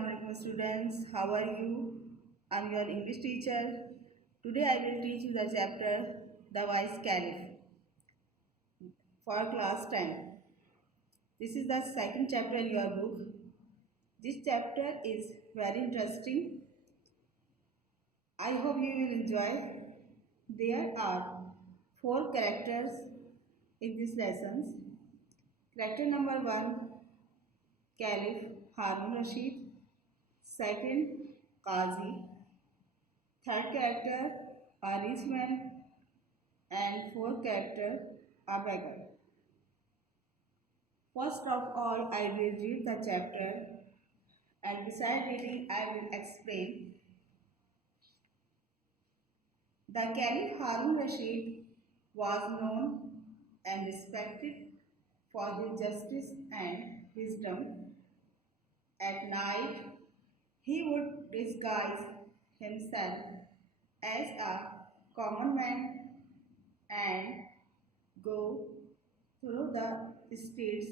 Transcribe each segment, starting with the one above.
Assalamualaikum students. How are you? I'm your English teacher. Today I will teach you the chapter The Wise Caliph for class 10. This is the second chapter in your book. This chapter is very interesting. I hope you will enjoy. There are four characters in these lessons. Character number 1, Caliph Harun Rashid. Second, Qazi. Third character, a rich man. And fourth character, a beggar. First of all, I will read the chapter, and beside reading, I will explain. The Caliph Harun Rashid was known and respected for his justice and wisdom. At night, he would disguise himself as a common man and go through the streets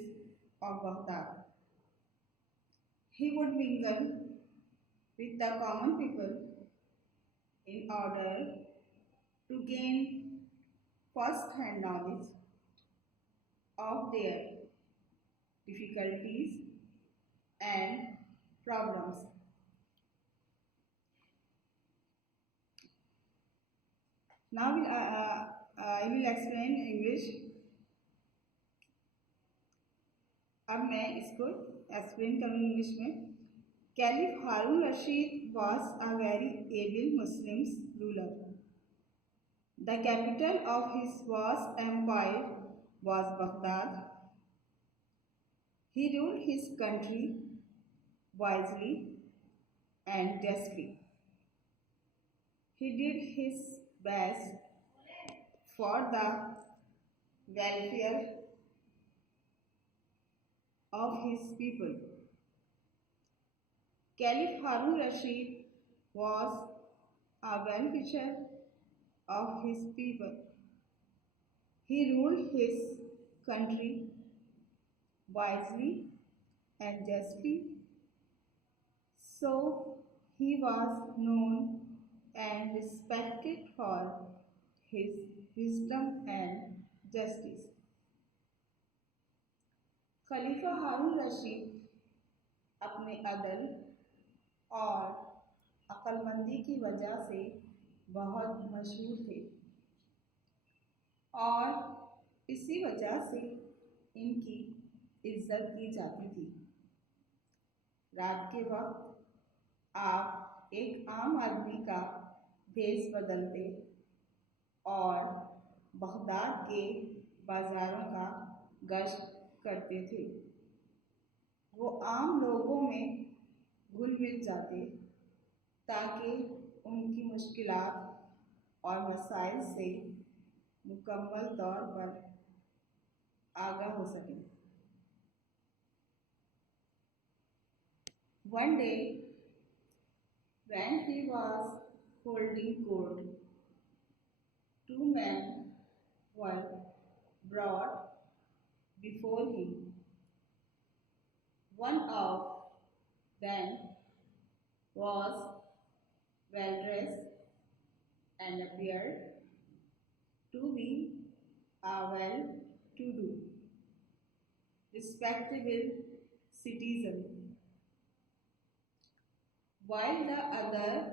of Baghdad. He would mingle with the common people in order to gain first-hand knowledge of their difficulties and problems. Now I will explain English. अब मैं इसको explain करूँगी English में. Caliph Harun Rashid was a very able Muslim ruler. The capital of his vast empire was Baghdad. He ruled his country wisely and justly. He did his best for the welfare of his people. Caliph Harun Rashid was a well-wisher of his people. He ruled his country wisely and justly, so he was known and respected for his wisdom and justice. खलीफा हारून रशीद अपने अदल और अक्लमंदी की वजह से बहुत मशहूर थे और इसी वजह से इनकी इज्जत की जाती थी. रात के वक्त आप एक आम आदमी का भेष बदलते और बगदाद के बाज़ारों का गश्त करते थे. वो आम लोगों में घुल मिल जाते ताकि उनकी मुश्किलात और मसाइल से मुकम्मल तौर पर आगाह हो सकें. One day, when he was holding court, two men were brought before him. One of them was well dressed and appeared to be a well-to-do, respectable citizen, while the other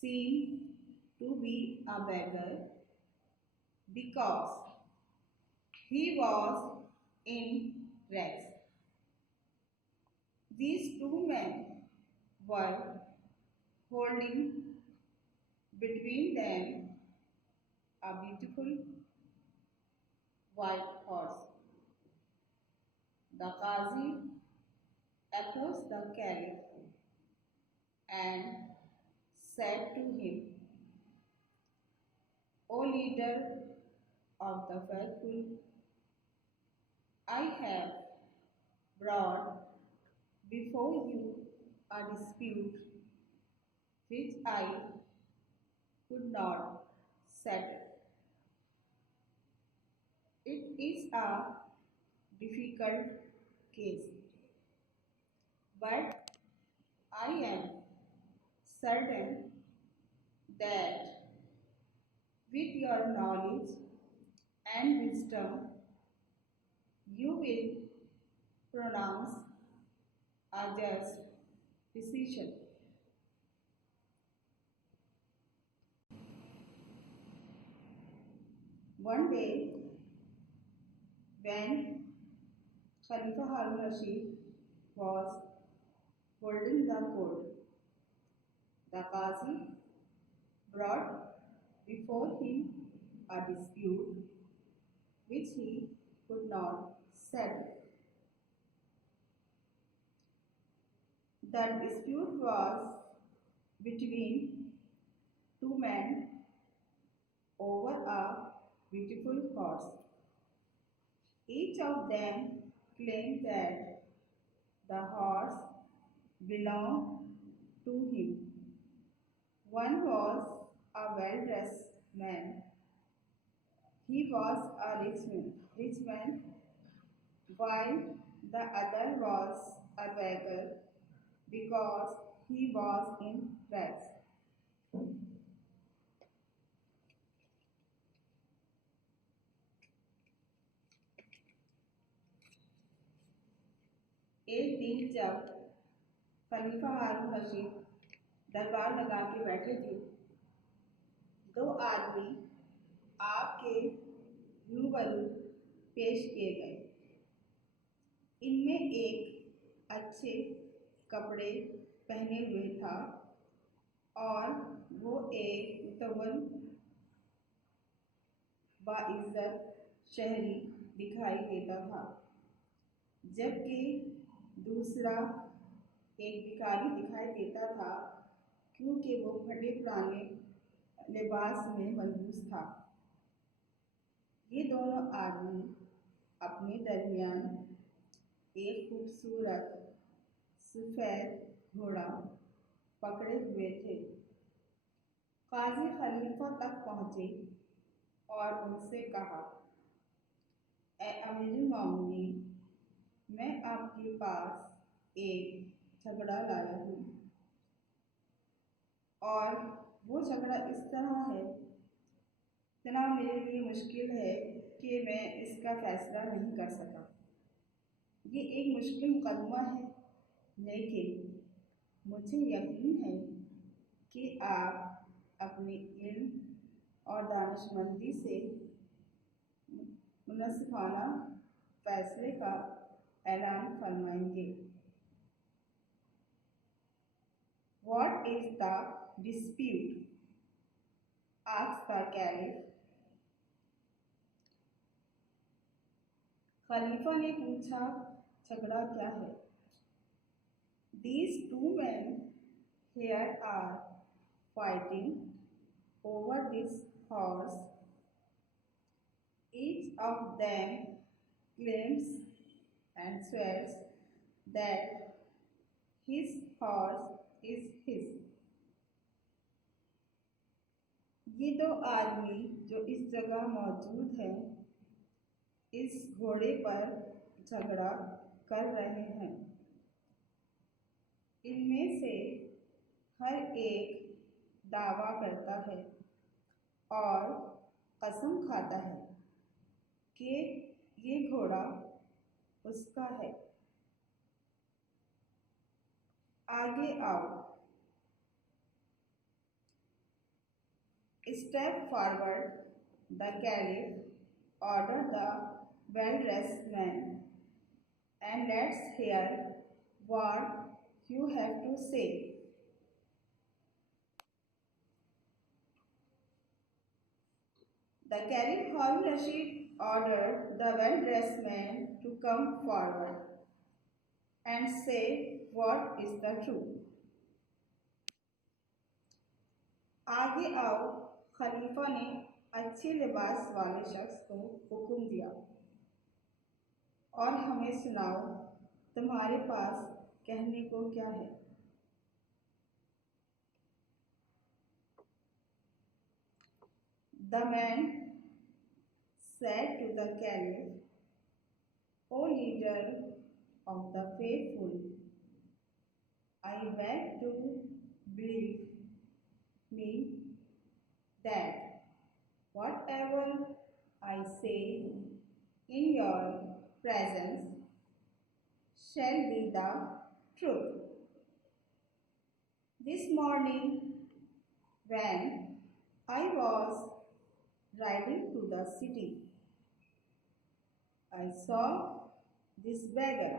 seemed to be a beggar because he was in rags. These two men were holding between them a beautiful white horse. The Qazi approached the Caliph and said to him, O leader of the faithful, I have brought before you a dispute which I could not settle. It is a difficult case, but I am certain that with your knowledge and wisdom, you will pronounce a just decision. One day, when Khalifa Harun Rashid was holding the court, the Qazi brought before him a dispute which he could not settle. The dispute was between two men over a beautiful horse. Each of them claimed that the horse belonged to him. One was a well-dressed man. He was a rich man, while the other was a beggar because he was in rags. एक दिन जब खलीफा हारून रशीद दरबार लगा के बैठे थे, दो आदमी आपके रूबरू पेश किए गए। इनमें एक अच्छे कपड़े पहने हुए था और वो एक मुतव्वल बाइज्जत शहरी दिखाई देता था, जबकि दूसरा एक भिखारी दिखाई देता था क्योंकि वो फटे पुराने लिबास में मलबूस था। ये दोनों आदमी अपने दरमियान एक खूबसूरत सफ़ेद घोड़ा पकड़े हुए थे। काजी खलीफा तक पहुँचे और उनसे कहा, ए अमीरुल मोमिनीन, मैं आपके पास एक झगड़ा लाया हूँ और वो झगड़ा इस तरह है, इतना मेरे लिए मुश्किल है कि मैं इसका फैसला नहीं कर सका। ये एक मुश्किल मुकदमा है, लेकिन मुझे यकीन है कि आप अपने इल्म और दानिशमंदी से मुनसिफाना फैसले का ऐलान फरमाएंगे। What is the dispute? asked the caliph. खलीफा ने पूछा, झगड़ा क्या है? These two men here are fighting over this horse. Each of them claims and swears that his horse is his. ये दो आदमी जो इस जगह मौजूद हैं, इस घोड़े पर झगड़ा कर रहे हैं। इनमें से हर एक दावा करता है और कसम खाता है कि ये घोड़ा उसका है। आगे आओ। Step forward, the caliph ordered the well-dressed man, and let's hear what you have to say. The Caliph Harun Rashid ordered the well-dressed man to come forward and say what is the truth. आगे आओ, खलीफा ने अच्छे लिबास वाले शख्स को हुक्म दिया, और हमें सुनाओ, तुम्हारे पास कहने को क्या है? The man said to the caliph, O leader of the faithful, I beg to believe me that whatever I say in your presence shall be the truth. This morning, when I was riding to the city, I saw this beggar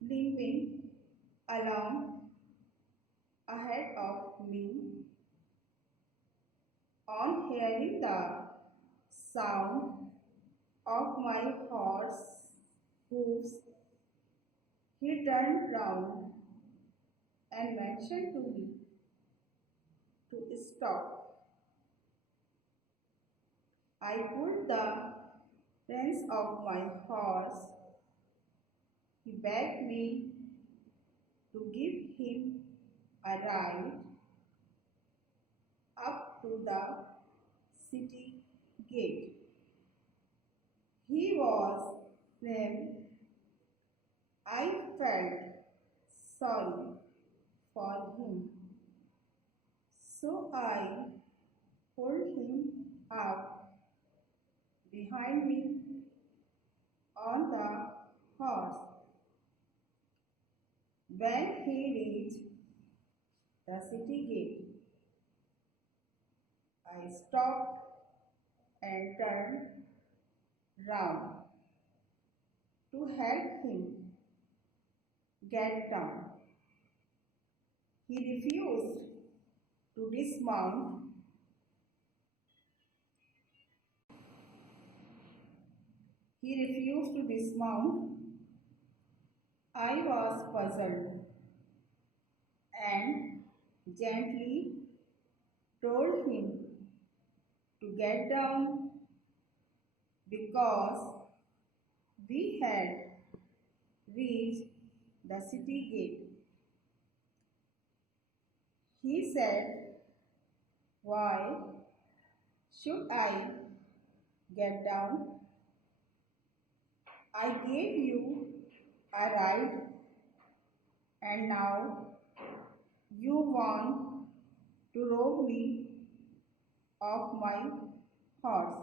limping along ahead of me. On hearing the sound of my horse hoofs, he turned round and mentioned to me to stop. I pulled the reins of my horse. He begged me to give him a ride up to the city gate. He was lame. I felt sorry for him, so I pulled him up behind me on the horse. When he reached the city gate, I stopped and turned round to help him get down. He refused to dismount. He refused to dismount. I was puzzled and gently told him to get down because we had reached the city gate. He said, "Why should I get down? I gave you a ride and now you want to rob me of my horse."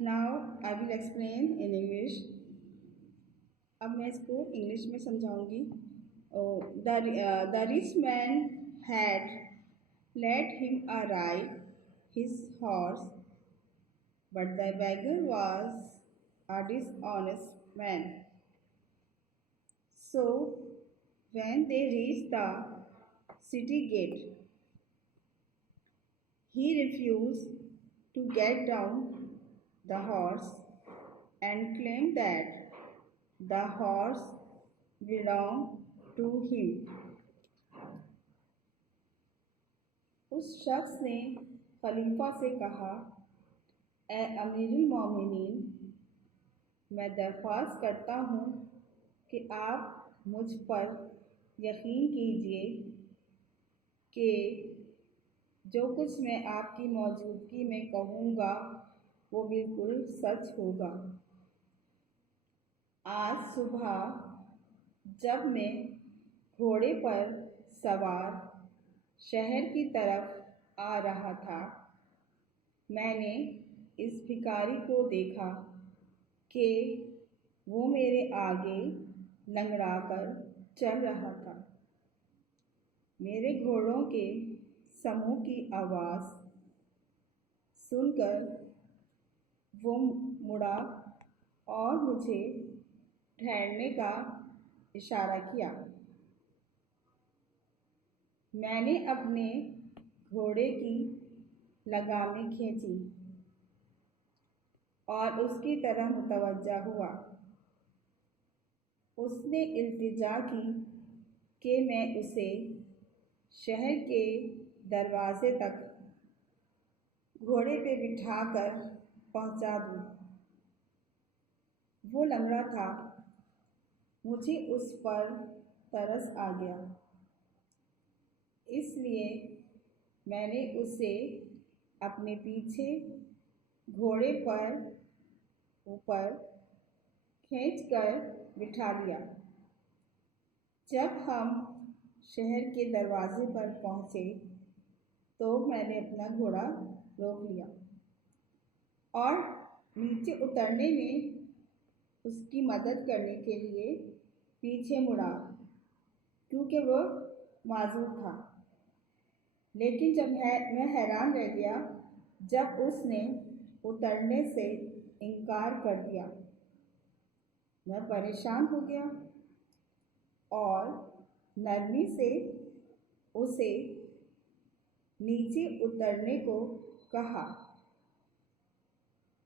Now I will explain in English. अब मैं इसको English में समझाऊंगी. The rich man had let him ride his horse, but the beggar was a dishonest man. So when they reached the city gate, he refused to get down the horse and claimed that the horse belonged to him. उस शख्स ने खलीफा से कहा, ए अमीरुल मोमिनीन, मैं दरख्वास्त करता हूँ कि आप मुझ पर यकीन कीजिए कि जो कुछ मैं आपकी मौजूदगी में कहूँगा वो बिल्कुल सच होगा। आज सुबह जब मैं घोड़े पर सवार शहर की तरफ आ रहा था, मैंने इस भिखारी को देखा कि वो मेरे आगे लंगड़ाकर चल रहा था। मेरे घोड़ों के समूह की आवाज़ सुनकर वो मुड़ा और मुझे ठहरने का इशारा किया। मैंने अपने घोड़े की लगामें खींची और उसकी तरफ मुतवज्जा हुआ। उसने इल्तिजा की कि मैं उसे शहर के दरवाजे तक घोड़े पे बिठाकर पहुंचा दूं। वो लंगड़ा था। मुझे उस पर तरस आ गया, इसलिए मैंने उसे अपने पीछे घोड़े पर ऊपर खींच कर बिठा दिया। जब हम शहर के दरवाजे पर पहुँचे तो मैंने अपना घोड़ा रोक लिया और नीचे उतरने में उसकी मदद करने के लिए पीछे मुड़ा, क्योंकि वो माजूर था। लेकिन जब मैं हैरान रह गया जब उसने उतरने से इनकार कर दिया। मैं परेशान हो गया और नरमी से उसे नीचे उतरने को कहा,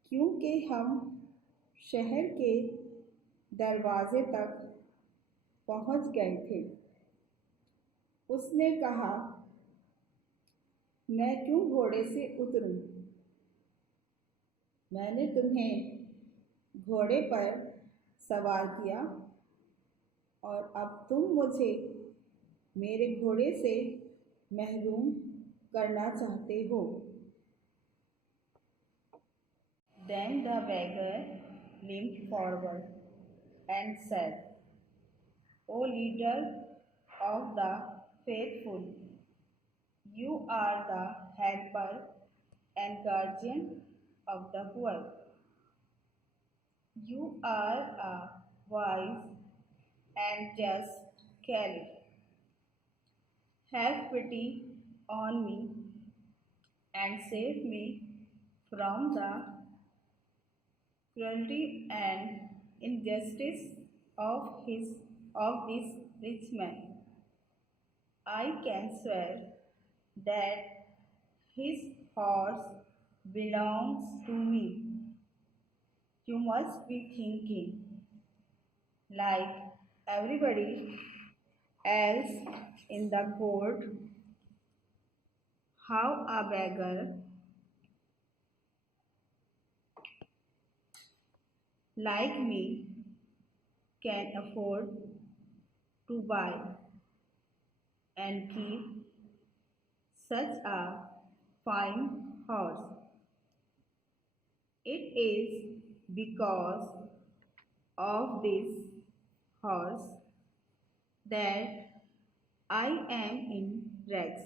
क्योंकि हम शहर के दरवाजे तक पहुंच गए थे। उसने कहा, मैं क्यों घोड़े से उतरूं? मैंने तुम्हें घोड़े पर सवार किया और अब तुम मुझे मेरे घोड़े से महरूम करना चाहते हो। Then the beggar leaned forward and said, O leader of the faithful, you are the helper and guardian of the poor. You are a wise and just caliph. Have pity on me and save me from the cruelty and injustice of this rich man. I can swear that his horse belongs to me. You must be thinking, like everybody else in the court, how a beggar like me can afford to buy and keep such a fine horse. It is because of this horse that I am in rags.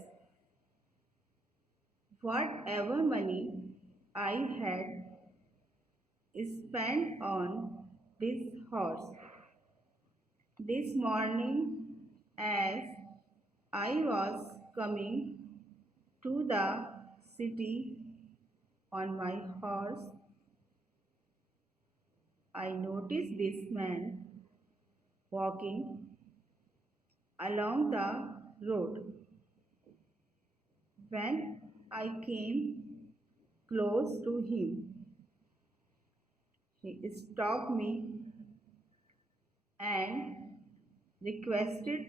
Whatever money I had spent on this horse this morning as I was coming to the city on my horse, I noticed this man walking along the road. When I came close to him, he stopped me and requested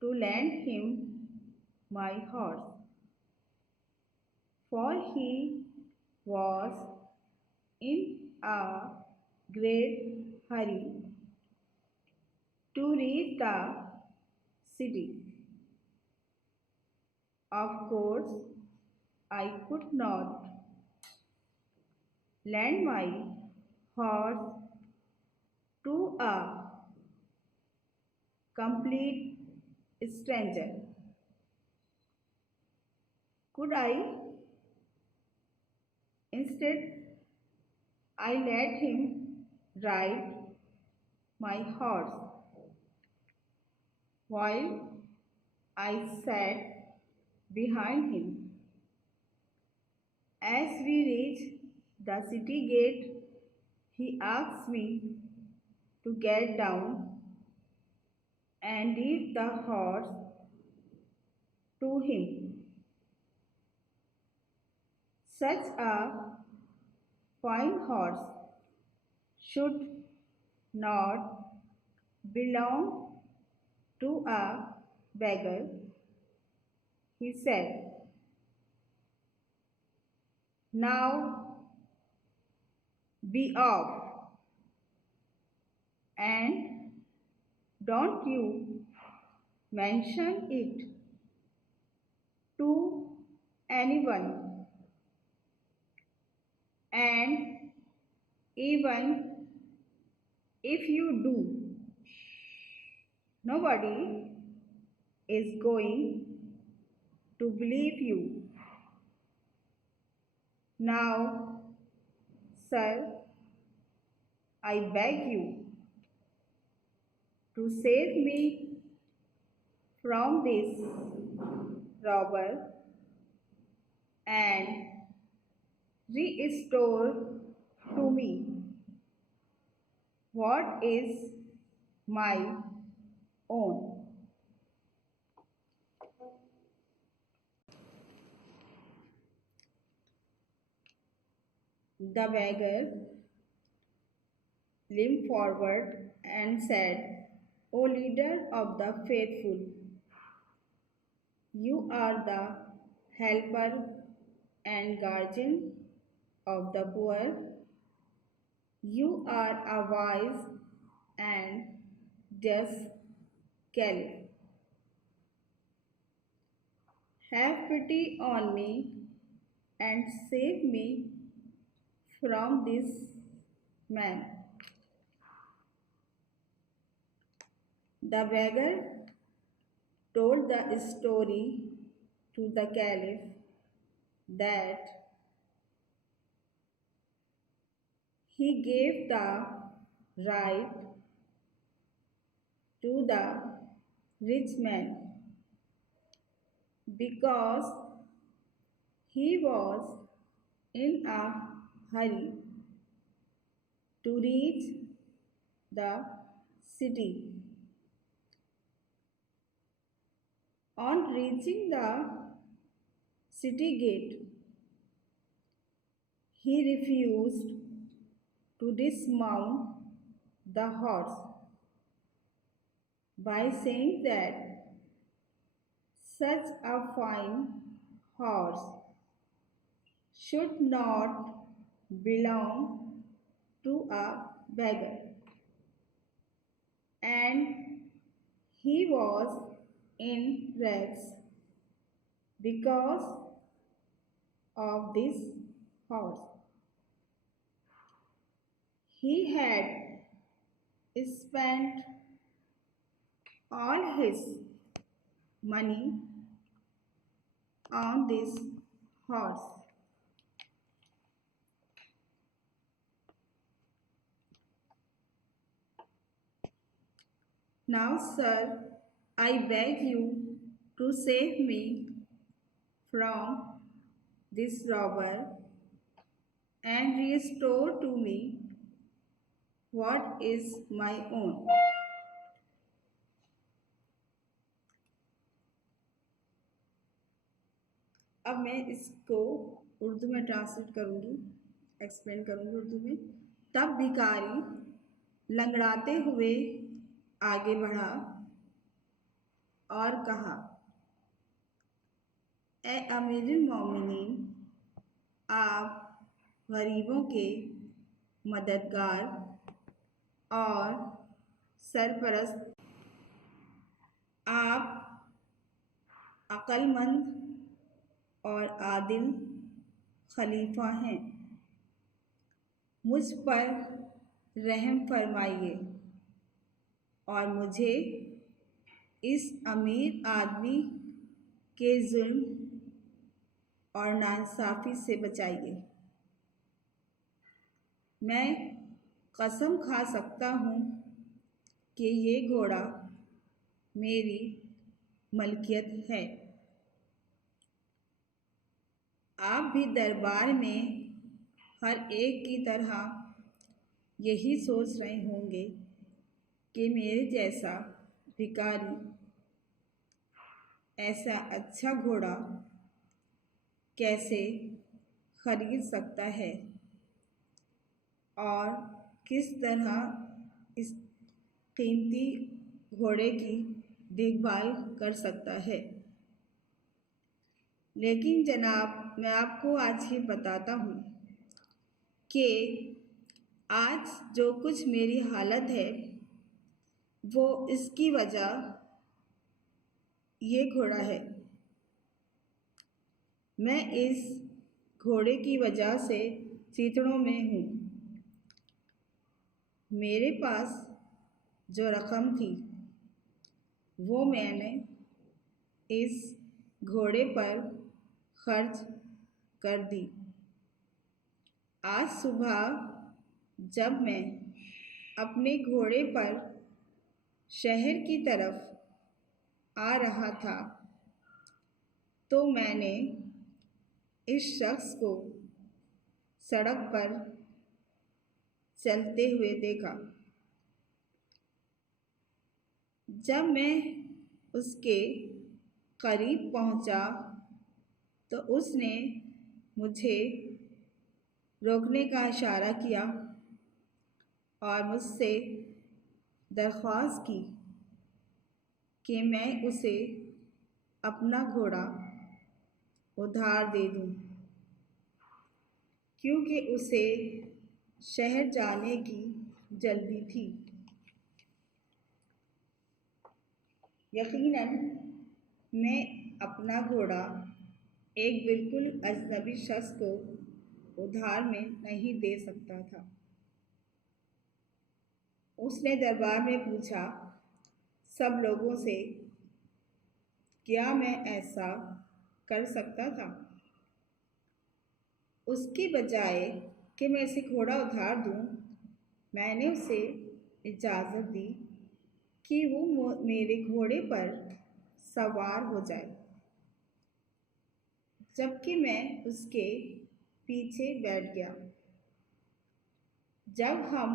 to lend him my horse, for he was in a great hurry to reach the city. Of course, I could not lend my horse to a complete stranger. Could I? Instead, I let him ride my horse while I sat behind him. As we reached the city gate, he asked me to get down and leave the horse to him. Such a fine horse should not belong to a beggar, he said. Now be off, and don't you mention it to anyone, and even If you do, nobody is going to believe you. Now, sir, I beg you to save me from this robber and restore to me what is my own. The beggar leaned forward and said, O leader of the faithful, you are the helper and guardian of the poor. You are a wise and just caliph. Have pity on me and save me from this man. The beggar told the story to the caliph that he gave the right to the rich man because he was in a hurry to reach the city. On reaching the city gate, he refused to dismount the horse by saying that such a fine horse should not belong to a beggar, and he was in rags because of this horse. He had spent all his money on this horse. Now, sir, I beg you to save me from this robber and restore to me what is my own. अब मैं इसको उर्दू में translate करूँगी, explain करूँगी उर्दू में। तब भिखारी लंगड़ाते हुए आगे बढ़ा और कहा, ए अमीरुल मोमिनीन, आप गरीबों के मददगार और सरपरस्त, आप अक्लमंद और आदिल खलीफा हैं। मुझ पर रहम फरमाइए और मुझे इस अमीर आदमी के जुल्म और नाइंसाफ़ी से बचाइए। मैं कसम खा सकता हूँ कि ये घोड़ा मेरी मलकियत है। आप भी दरबार में हर एक की तरह यही सोच रहे होंगे कि मेरे जैसा भिखारी ऐसा अच्छा घोड़ा कैसे खरीद सकता है और किस तरह इस कीमती घोड़े की देखभाल कर सकता है। लेकिन जनाब, मैं आपको आज ये बताता हूँ कि आज जो कुछ मेरी हालत है वो इसकी वजह ये घोड़ा है। मैं इस घोड़े की वजह से चीतड़ों में हूँ। मेरे पास जो रकम थी वो मैंने इस घोड़े पर खर्च कर दी। आज सुबह जब मैं अपने घोड़े पर शहर की तरफ आ रहा था तो मैंने इस शख्स को सड़क पर चलते हुए देखा। जब मैं उसके करीब पहुंचा तो उसने मुझे रोकने का इशारा किया और मुझसे दरख्वास्त की कि मैं उसे अपना घोड़ा उधार दे दूं, क्योंकि उसे शहर जाने की जल्दी थी। यकीनन मैं अपना घोड़ा एक बिल्कुल अजनबी शख्स को उधार में नहीं दे सकता था। उसने दरबार में पूछा सब लोगों से, क्या मैं ऐसा कर सकता था? उसकी बजाय कि मैं इसे घोड़ा उधार दूं, मैंने उसे इजाज़त दी कि वो मेरे घोड़े पर सवार हो जाए, जबकि मैं उसके पीछे बैठ गया। जब हम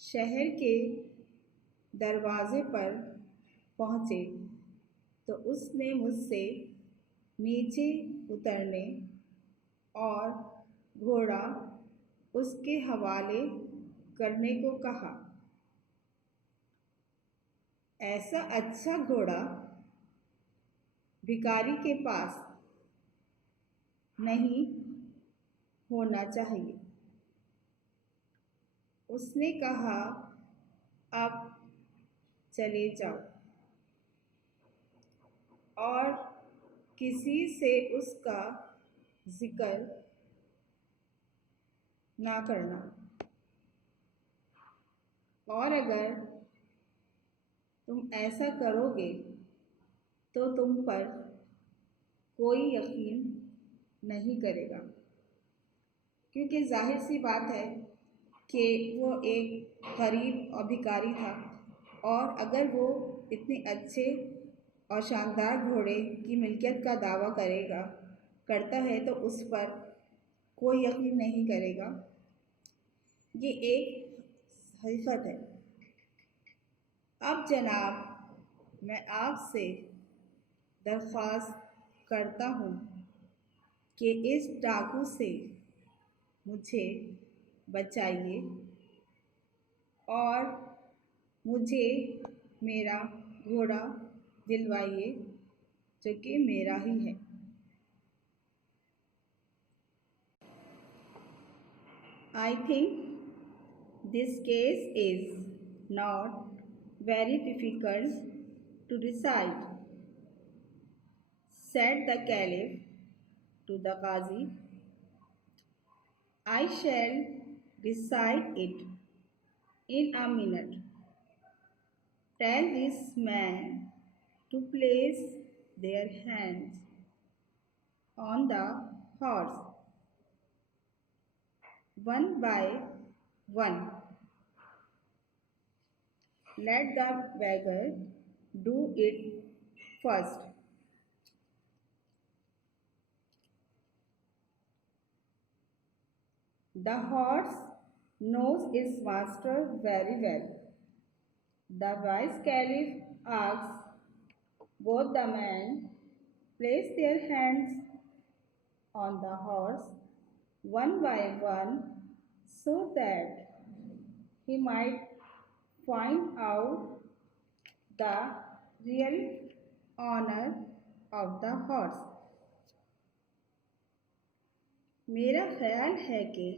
शहर के दरवाजे पर पहुँचे तो उसने मुझसे नीचे उतरने और घोड़ा उसके हवाले करने को कहा। ऐसा अच्छा घोड़ा भिखारी के पास नहीं होना चाहिए। उसने कहा, अब चले जाओ और किसी से उसका जिक्र ना करना, और अगर तुम ऐसा करोगे तो तुम पर कोई यकीन नहीं करेगा, क्योंकि जाहिर सी बात है कि वो एक गरीब और भिखारी था, और अगर वो इतने अच्छे और शानदार घोड़े की मिल्कियत का दावा करता है तो उस पर कोई यकीन नहीं करेगा। ये एक हकीकत है। अब जनाब, मैं आपसे दरख्वास्त करता हूँ कि इस डाकू से मुझे बचाइए और मुझे मेरा घोड़ा दिलवाइए, जो कि मेरा ही है। I think this case is not very difficult to decide, said the Caliph to the Qazi. I shall decide it in a minute. Tell this man to place their hands on the horse one by one. Let the beggar do it first. The horse knows its master very well. The wise caliph asks both the men place their hands on the horse one by one so that he might find out the real owner of the horse. मेरा ख्याल है कि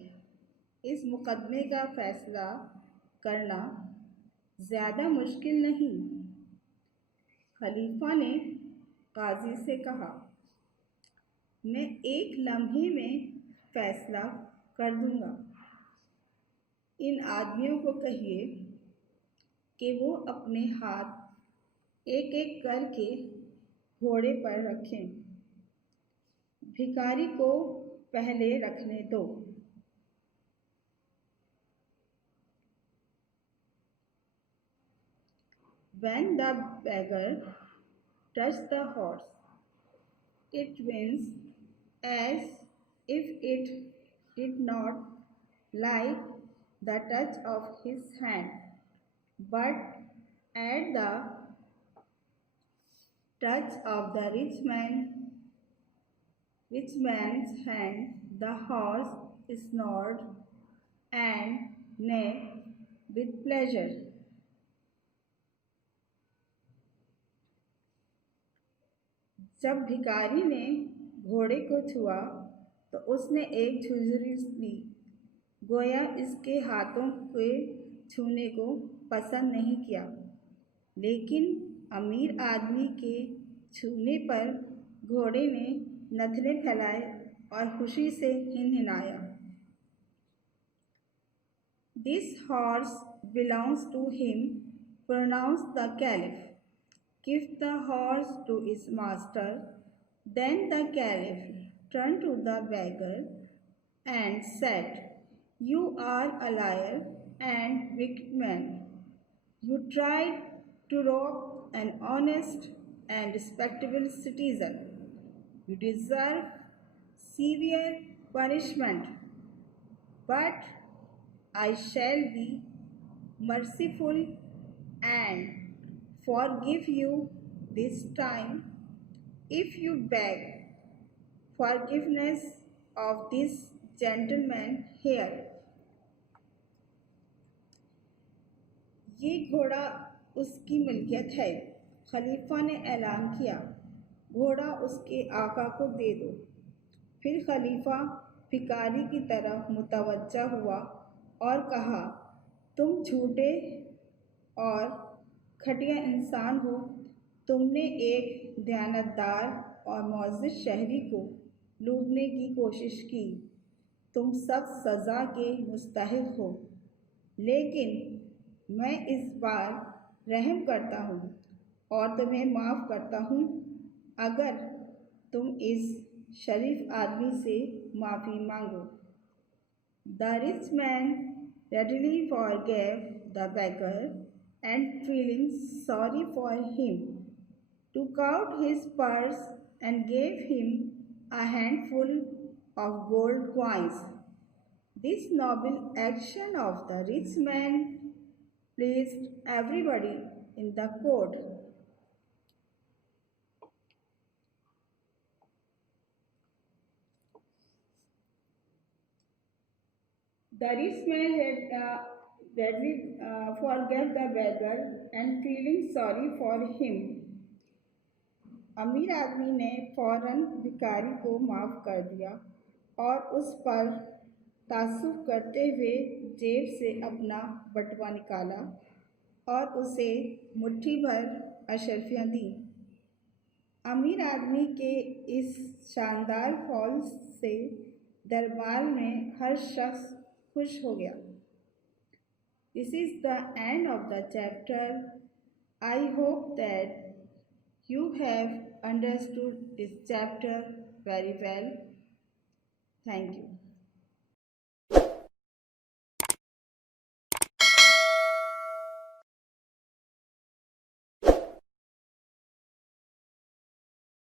इस मुकदमे का फैसला करना ज़्यादा मुश्किल नहीं। खलीफा ने काजी से कहा, मैं एक लम्हे में फैसला कर दूंगा। इन आदमियों को कहिए कि वो अपने हाथ एक एक करके घोड़े पर रखें। भिखारी को पहले रखने दो। When the beggar touched the horse, it winced as if it did not like the touch of his hand, but at the touch of the rich man's hand, the horse snored and neighed with pleasure. जब भिखारी ने घोड़े को छुआ तो उसने एक झुर्री ली, गोया इसके हाथों के छूने को पसंद नहीं किया। लेकिन अमीर आदमी के छूने पर घोड़े ने नथने फैलाए और खुशी से हिनहिनाया। This horse belongs to him, pronounced the Caliph. Give the horse to its master. Then the Caliph turned to the beggar and said, "You are a liar and wicked man. You tried to rob an honest and respectable citizen. You deserve severe punishment, but I shall be merciful and forgive you this time if you beg forgiveness of this gentleman here." ये घोड़ा उसकी मिल्कियत है। खलीफा ने ऐलान किया, घोड़ा उसके आका को दे दो। फिर खलीफा भिखारी की तरफ मुतवज्जा हुआ और कहा, तुम झूठे और घटिया इंसान हो। तुमने एक दयानतदार और मुअज़्ज़िज़ शहरी को लूटने की कोशिश की। तुम सख्त सज़ा के मुस्तहिक़ हो, लेकिन मैं इस बार रहम करता हूँ और तुम्हें माफ़ करता हूँ अगर तुम इस शरीफ आदमी से माफ़ी मांगो। The rich man readily forgave the beggar and feeling sorry for him, took out his purse and gave him a handful of gold coins. This noble action of the rich man pleased everybody in the court. The rich man readily forgave the beggar and feeling sorry for him. अमीर आदमी ने फौरन भिखारी को माफ़ कर दिया और उस पर तासुब करते हुए जेब से अपना बटुआ निकाला और उसे मुट्ठी भर अशरफियाँ दी। अमीर आदमी के इस शानदार फौल से दरबार में हर शख्स खुश हो गया। This is the end of the chapter. I hope that you have understood this chapter very well. Thank you.